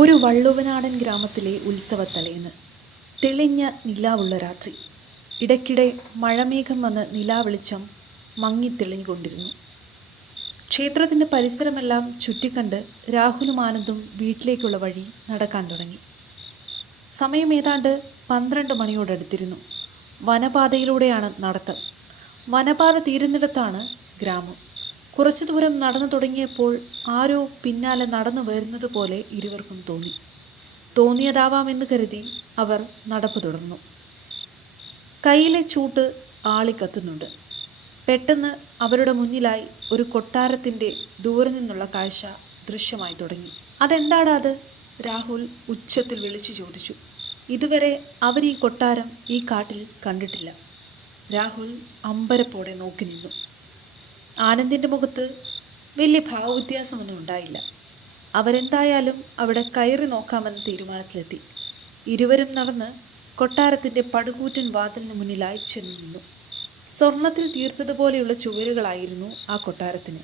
ഒരു വള്ളുവനാടൻ ഗ്രാമത്തിലെ ഉത്സവത്തലേന്ന്. തെളിഞ്ഞ നിലാവുള്ള രാത്രി. ഇടയ്ക്കിടെ മഴമേഘം വന്ന് നിലാവെളിച്ചം മങ്ങിത്തെളിഞ്ഞുകൊണ്ടിരുന്നു ക്ഷേത്രത്തിന്റെ പരിസരമെല്ലാം ചുറ്റിക്കണ്ട് രാഹുലും ആനന്ദും വീട്ടിലേക്കുള്ള വഴി നടക്കാൻ തുടങ്ങി. സമയം ഏതാണ്ട് പന്ത്രണ്ട് മണിയോടടുത്തിരുന്നു. വനപാതയിലൂടെയാണ് നടത്തം. വനപാത തീരുന്നിടത്താണ് ഗ്രാമം. കുറച്ചു ദൂരം നടന്നു തുടങ്ങിയപ്പോൾ ആരോ പിന്നാലെ നടന്നു വരുന്നത് പോലെ ഇരുവർക്കും തോന്നി. തോന്നിയതാവാമെന്ന് കരുതി അവർ നടപ്പ് തുടർന്നു. കയ്യിലെ ചൂട്ട് ആളി കത്തുന്നുണ്ട്. പെട്ടെന്ന് അവരുടെ മുന്നിലായി ഒരു കൊട്ടാരത്തിന്റെ ദൂരെ നിന്നുള്ള കാഴ്ച ദൃശ്യമായി തുടങ്ങി. അതെന്താടാ അത്? രാഹുൽ ഉച്ചത്തിൽ വിളിച്ചു ചോദിച്ചു. ഇതുവരെ അവർ ഈ കൊട്ടാരം ഈ കാട്ടിൽ കണ്ടിട്ടില്ല. രാഹുൽ അമ്പരപ്പോടെ നോക്കി നിന്നു. ആനന്ദിന്റെ മുഖത്ത് വലിയ ഭാവവ്യത്യാസമൊന്നും ഉണ്ടായില്ല. അവരെന്തായാലും അവിടെ കയറി നോക്കാമെന്ന തീരുമാനത്തിലെത്തി. ഇരുവരും നടന്ന് കൊട്ടാരത്തിന്റെ പടുകൂറ്റൻ വാതിലിന് മുന്നിലായി ചെന്നു നിന്നു. സ്വർണത്തിൽ തീർത്തതുപോലെയുള്ള ചുവരുകളായിരുന്നു ആ കൊട്ടാരത്തിന്.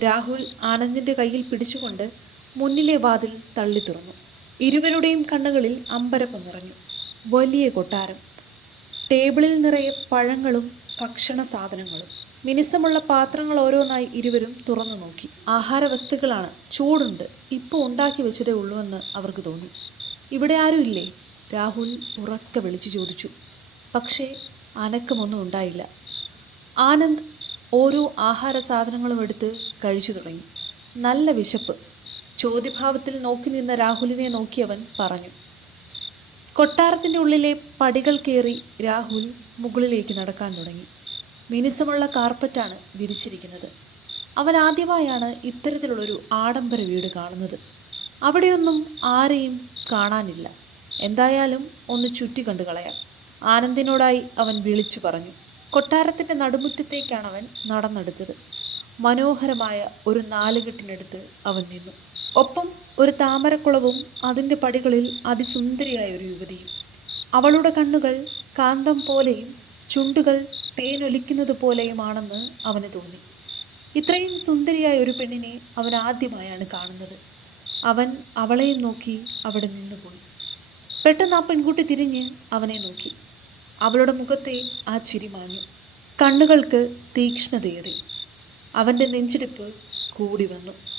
രാഹുൽ ആനന്ദിന്റെ കയ്യിൽ പിടിച്ചുകൊണ്ട് മുന്നിലെ വാതിൽ തള്ളി തുറന്നു. ഇരുവരുടെയും കണ്ണുകളിൽ അമ്പരപ്പം നിറഞ്ഞു വലിയ കൊട്ടാരം. ടേബിളിൽ നിറയെ പഴങ്ങളും ഭക്ഷണ സാധനങ്ങളും. മിനുസമുള്ള പാത്രങ്ങൾ ഓരോന്നായി ഇരുവരും തുറന്നു നോക്കി. ആഹാര വസ്തുക്കളാണ് ചൂടുണ്ട്. ഇപ്പോൾ ഉണ്ടാക്കി വെച്ചതേ ഉള്ളൂവെന്ന് അവർക്ക് തോന്നി. ഇവിടെ ആരും ഇല്ലേ? രാഹുൽ ഉറക്കെ വിളിച്ചു ചോദിച്ചു. പക്ഷേ അനക്കമൊന്നും ഉണ്ടായില്ല. ആനന്ദ് ഓരോ ആഹാര സാധനങ്ങളും എടുത്ത് കഴിച്ചു തുടങ്ങി. നല്ല വിശപ്പ്. ചോദ്യഭാവത്തിൽ നോക്കി നിന്ന രാഹുലിനെ നോക്കിയവൻ പറഞ്ഞു. കൊട്ടാരത്തിന്റെ ഉള്ളിലെ പടികൾ കയറി രാഹുൽ മുകളിലേക്ക് നടക്കാൻ തുടങ്ങി. മിനുസമുള്ള കാർപ്പറ്റാണ് വിരിച്ചിരിക്കുന്നത്. അവൻ ആദ്യമായാണ് ഇത്തരത്തിലുള്ളൊരു ആഡംബര വീട് കാണുന്നത്. അവിടെയൊന്നും ആരെയും കാണാനില്ല. എന്തായാലും ഒന്ന് ചുറ്റി കണ്ടു കളയാം. ആനന്ദിനോടായി അവൻ വിളിച്ചു പറഞ്ഞു. കൊട്ടാരത്തിന്റെ നടുമുറ്റത്തേക്കാണ് അവൻ നടന്നെടുത്തത്. മനോഹരമായ ഒരു നാലുകെട്ടിനടുത്ത് അവൻ നിന്നു. ഒപ്പം ഒരു താമരക്കുളവും അതിന്റെ പടികളിൽ അതിസുന്ദരിയായ ഒരു യുവതിയും. അവളുടെ കണ്ണുകൾ കാന്തം പോലെയും ചുണ്ടുകൾ തേനൊലിക്കുന്നത് പോലെയുമാണെന്ന് അവന് തോന്നി. ഇത്രയും സുന്ദരിയായ ഒരു പെണ്ണിനെ അവൻ ആദ്യമായാണ് കാണുന്നത്. അവൻ അവളെയും നോക്കി അവിടെ നിന്നുപോയി. പെട്ടെന്ന് ആ പെൺകുട്ടി തിരിഞ്ഞ് അവനെ നോക്കി. അവളുടെ മുഖത്തെ ആ ചിരി മാഞ്ഞു. കണ്ണുകൾക്ക് തീക്ഷ്ണതയേറി. അവന്റെ നെഞ്ചിടിപ്പ് കൂടി വന്നു.